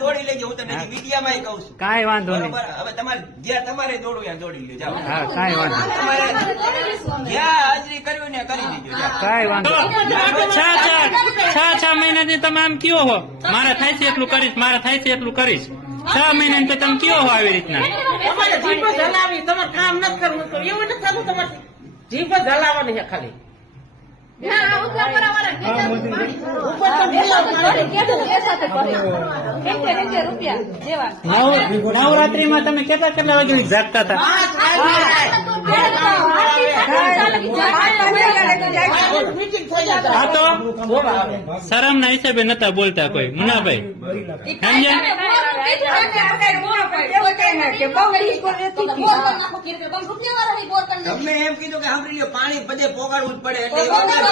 દોડી લેજો. હું તને વિડીયામાં કહું છું. કાંઈ વાંધો નહીં. બરોબર. હવે તમારે જ્યાં તમારે દોડવું ત્યાં દોડી લ્યો. જાઓ. હા, કાંઈ વાંધો નહીં. તમારે જ્યાં હાજરી કરવી ને કરી દેજો. જાઓ. કાંઈ વાંધો નહીં. છ મહિનાથી તમે આમ કયો હો મારે થાય છે એટલું કરીશ, મારે થાય છે એટલું કરીશ. 6 મહિના તો તમે કયો હો આવી રીતના. તમારે જીભ જ હલાવી, તમારે કામ નથી કરવું તો એવું નથી થતું. તમારે જીભ જ હલાવવાની છે ખાલી. નવરાત્રીમાં તમે કેટલા કેટલા વાગે જાગતા હતા? હા તો શરમ ના હિસાબે નતા બોલતા કોઈ. મુનાભાઈ તમને એમ કીધું કે સાંભળી લ્યો, પાણી બધે પોગાડવું જ પડે એટલે સમજાય.